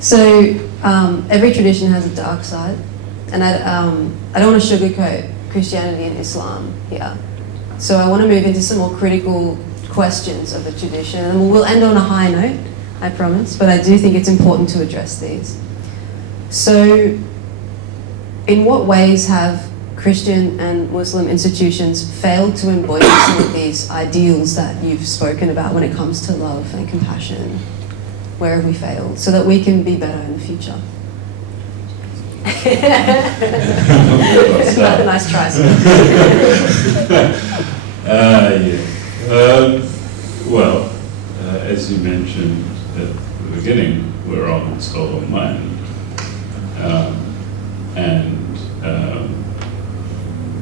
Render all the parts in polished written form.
So every tradition has a dark side, and I don't want to sugarcoat Christianity and Islam here. So I want to move into some more critical questions of the tradition, and we'll end on a high note, I promise, but I do think it's important to address these. So in what ways have Christian and Muslim institutions failed to embody some of these ideals that you've spoken about when it comes to love and compassion? Where have we failed so that we can be better in the future? Nice try. Well, as you mentioned at the beginning, we're on stolen land.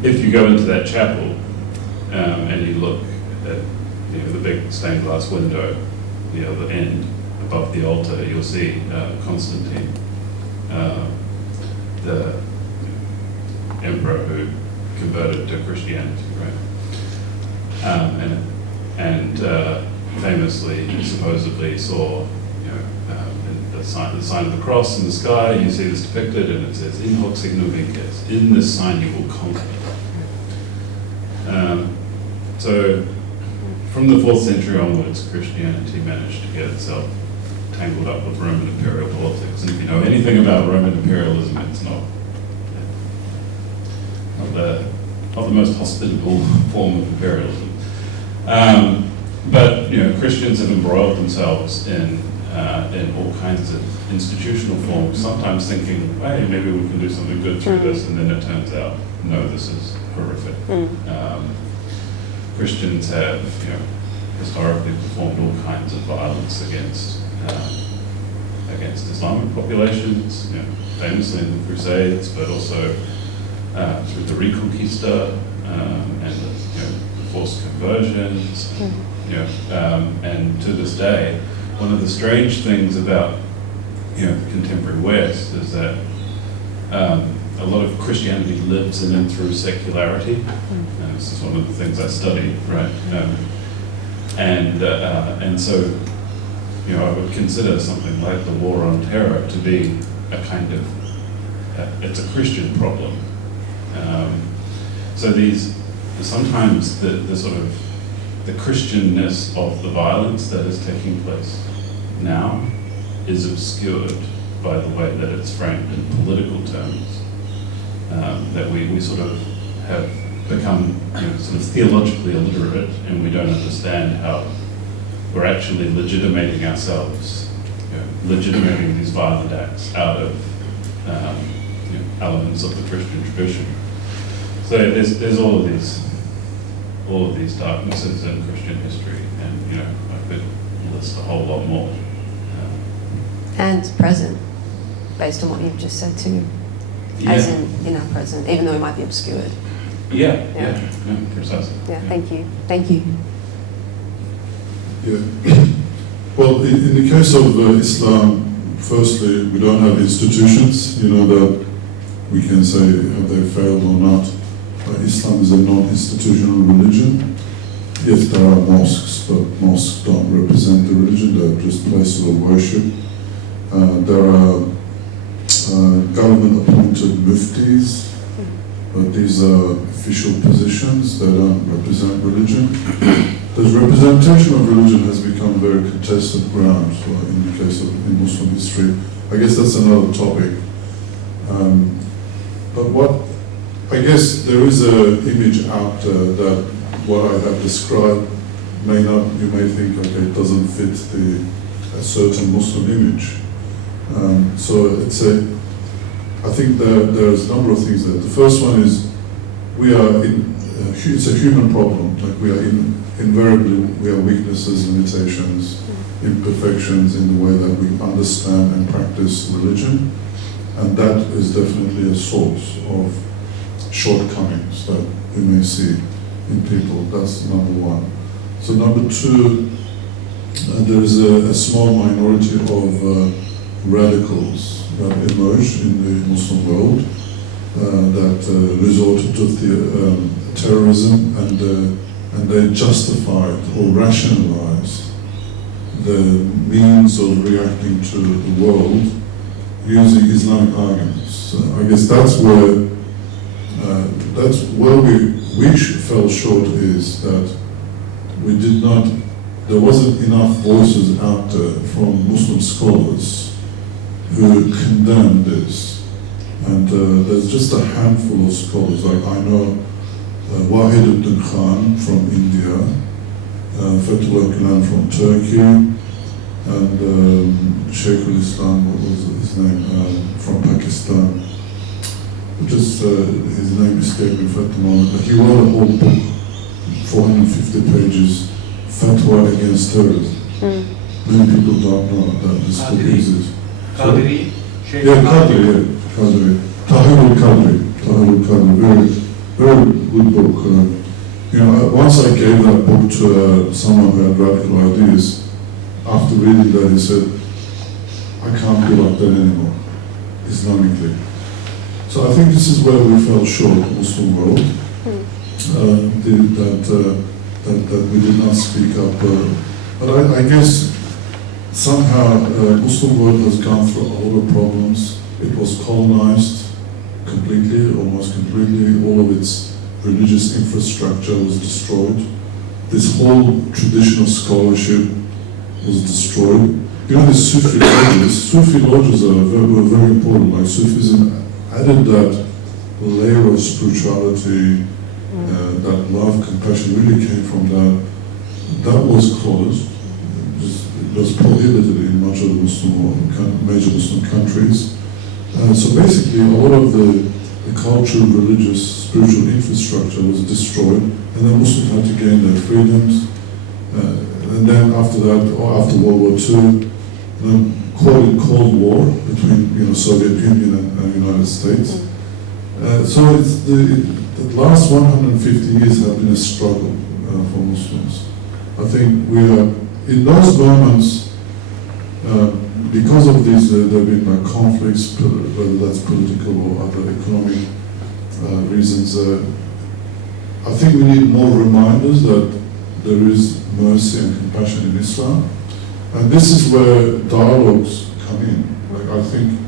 If you go into that chapel and you look at the big stained glass window, the other end, above the altar, you'll see Constantine, the emperor who converted to Christianity, right? And famously, supposedly saw, the sign of the cross in the sky. You see this depicted, and it says, "In hoc signo vinces." In this sign, you will conquer. So, from the 4th century onwards, Christianity managed to get itself tangled up with Roman imperial politics. And if you know anything about Roman imperialism, it's not the most hospitable form of imperialism. But Christians have embroiled themselves in all kinds of institutional forms, sometimes thinking, hey, maybe we can do something good through this, and then it turns out, no, this is horrific. Christians have, historically performed all kinds of violence against Islamic populations, famously in the Crusades, but also through the Reconquista and the forced conversions. And to this day, one of the strange things about the contemporary West is that a lot of Christianity lives in and through secularity. And this is one of the things I study, right? And so, I would consider something like the War on Terror to be a kind of, it's a Christian problem. So sometimes the sort of, the Christianness of the violence that is taking place now is obscured by the way that it's framed in political terms. That we sort of have become sort of theologically illiterate, and we don't understand how we're actually legitimating ourselves, legitimating these violent acts out of elements of the Christian tradition. So there's all of these darknesses in Christian history, and I could list a whole lot more. And present, based on what you've just said too, as in our present, even though it might be obscured. Yeah, precisely. Yeah, thank you. Yeah. Well, in the case of Islam, firstly, we don't have institutions, that we can say have they failed or not. Islam is a non-institutional religion. Yes, there are mosques, but mosques don't represent the religion, they're just places of worship. There are government-appointed muftis, but these are official positions that don't represent religion. The representation of religion has become very contested ground in the case of in Muslim history. I guess that's another topic. But I guess there is an image out there that what I have described you may think, okay, it doesn't fit a certain Muslim image. So I think there's a number of things there. The first one is it's a human problem. Like invariably we have weaknesses, limitations, imperfections in the way that we understand and practice religion, and that is definitely a source of shortcomings that we may see in people. That's number one. So number two, there is a small minority of radicals that emerge in the Muslim world that resorted to terrorism, and they justified or rationalized the means of reacting to the world using Islamic arguments. I guess that's where we fell short, is that we did not, there wasn't enough voices out there from Muslim scholars who condemned this. And there's just a handful of scholars, like I know Wahiduddin Khan from India, Fethullah Gülen from Turkey, and Sheikh al-Islam, what was his name, from Pakistan. Just his name escaped me at the moment. He wrote a whole book, 450 pages, Fatwa Against Terrorism. Many people don't know that this book exists. Qadiri? Yeah, Qadiri. Tahir al-Qadri, very, very good book. Once I gave that book to someone who had radical ideas, after reading that he said, I can't be like that anymore, Islamically. So I think this is where we fell short, Muslim world, that we did not speak up. But I guess somehow Muslim world has gone through a lot of problems. It was colonized completely, almost completely. All of its religious infrastructure was destroyed. This whole tradition of scholarship was destroyed. The Sufi lodges were very important. Like Sufism added that layer of spirituality, that love, compassion really came from that. That was closed. It was prohibited in much of the major Muslim countries. So basically, a lot of the cultural, religious, spiritual infrastructure was destroyed, and then Muslims had to gain their freedoms. And then after that, or after World War II, Cold War between Soviet Union and United States. So the last 150 years have been a struggle for Muslims. I think we are in those moments. Because of these, there have been conflicts, whether that's political or other economic reasons. I think we need more reminders that there is mercy and compassion in Islam. And this is where dialogues come in. Like I think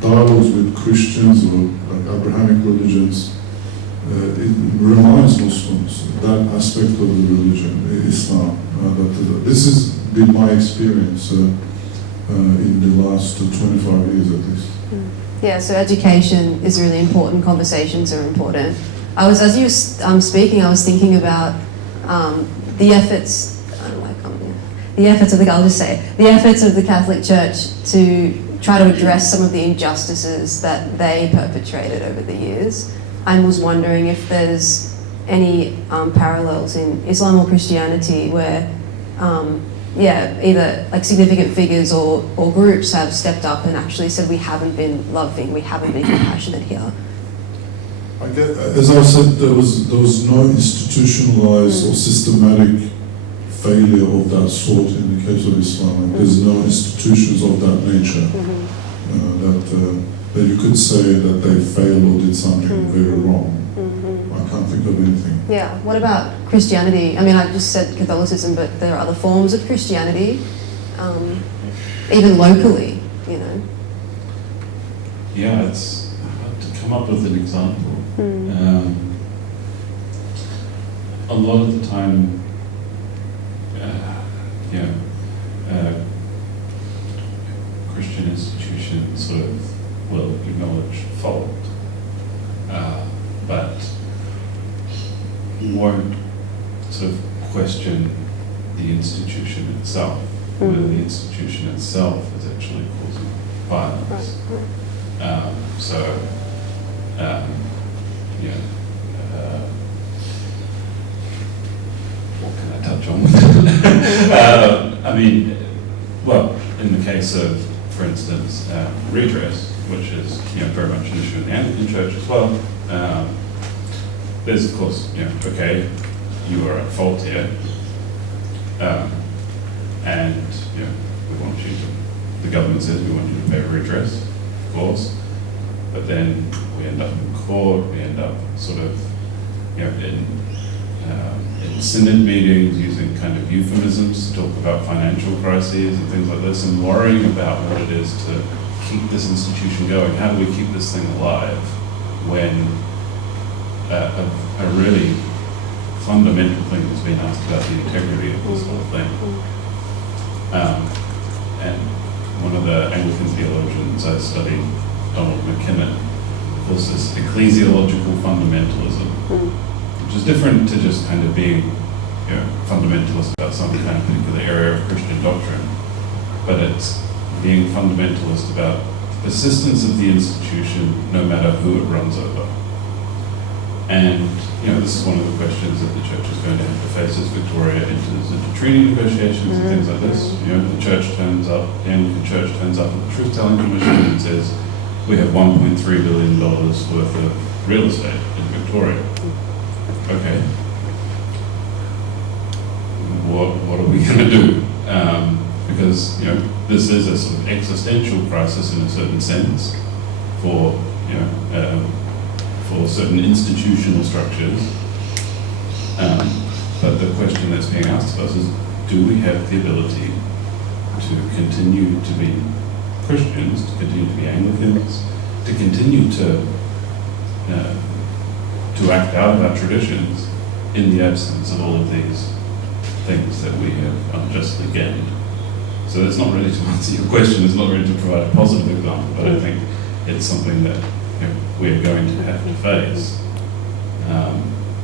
dialogues with Christians or like Abrahamic religions, it reminds Muslims that aspect of the religion, Islam. This has been my experience in the last 25 years at least. Yeah, so education is really important, conversations are important. As you were speaking, I was thinking about the efforts, the efforts of the Catholic Church to try to address some of the injustices that they perpetrated over the years. I was wondering if there's any parallels in Islam or Christianity where either like significant figures or groups have stepped up and actually said we haven't been loving, we haven't been compassionate here. As I said, there was no institutionalized or systematic failure of that sort in the case of Islam. There's no institutions of that nature that you could say that they failed or did something very wrong. I can't think of anything. Yeah, what about Christianity? I mean, I just said Catholicism, but there are other forms of Christianity, even locally, Yeah, it's hard to come up with an example. A lot of the time, Christian institutions sort of will acknowledge fault, but won't sort of question the institution itself, whether the institution itself is actually causing violence. What can I touch on with that? I mean, well, in the case of, for instance, redress, which is very much an issue in the Anglican Church as well. There's of course, okay, you are at fault here, and we want you to. The government says we want you to pay redress, of course, but then we end up in court. We end up sort of, in synod meetings using kind of euphemisms to talk about financial crises and things like this, and worrying about what it is to keep this institution going? How do we keep this thing alive when a really fundamental thing has been asked about the integrity of this whole thing? And one of the Anglican theologians I studied, Donald McKinnon, calls this ecclesiological fundamentalism, which is different to just kind of being, you know, fundamentalist about some kind of particular area of Christian doctrine, but it's being fundamentalist about the persistence of the institution no matter who it runs over. And, you know, this is one of the questions that the church is going to have to face as Victoria enters into treaty negotiations and things like this. You know, the church turns up, the Anglican Church turns up at the Truth-Telling Commission and says, we have $1.3 billion worth of real estate in Victoria. Okay. What are we going to do? Because, you know, this is a sort of existential crisis in a certain sense for, you know, for certain institutional structures. But the question that's being asked of us is, do we have the ability to continue to be Christians, to continue to be Anglicans, to continue to act out of our traditions in the absence of all of these things that we have unjustly gained? So that's not really to answer your question, it's not really to provide a positive example, but I think it's something that, you know, we're going to have to face.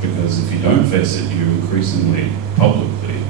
Because if you don't face it, you increasingly, publicly,